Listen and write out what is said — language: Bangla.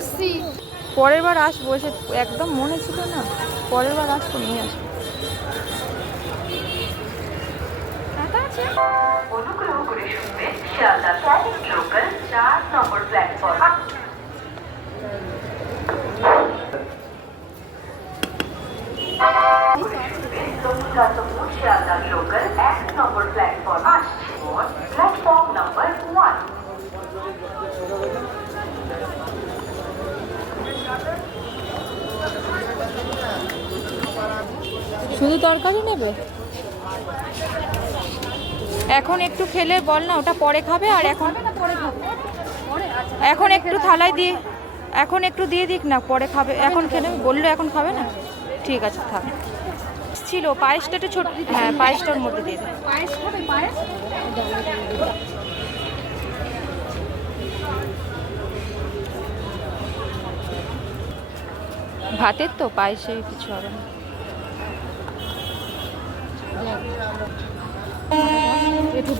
এসছি। পরের বার আসবো, এসে একদম মনে ছিল না, পরের বার আসবো, নিয়ে আসবো। অনুগ্রহ করে শুনবেন শিয়ালদা ক্যানিং লোকাল 4 নম্বর প্ল্যাটফর্ম। শিয়ালদা লোকাল 1 নম্বর প্ল্যাটফর্ম আসছে প্ল্যাটফর্ম নাম্বার 1। শুধু তরকারি নেবে? এখন একটু খেলে বল না, ওটা পরে খাবে। আর এখন এখন একটু থালায় দিয়ে, এখন একটু দিয়ে দিক না, পরে খাবে। এখন খেলে বললো এখন খাবে না, ঠিক আছে থাক। ছিল পায়েসটা একটু ছোট, হ্যাঁ পায়েসটার মধ্যে দিয়ে দেবে। পায়েস খাবে? পায়েস ভাতের তো পায়েসে কিছু হবে না। একটু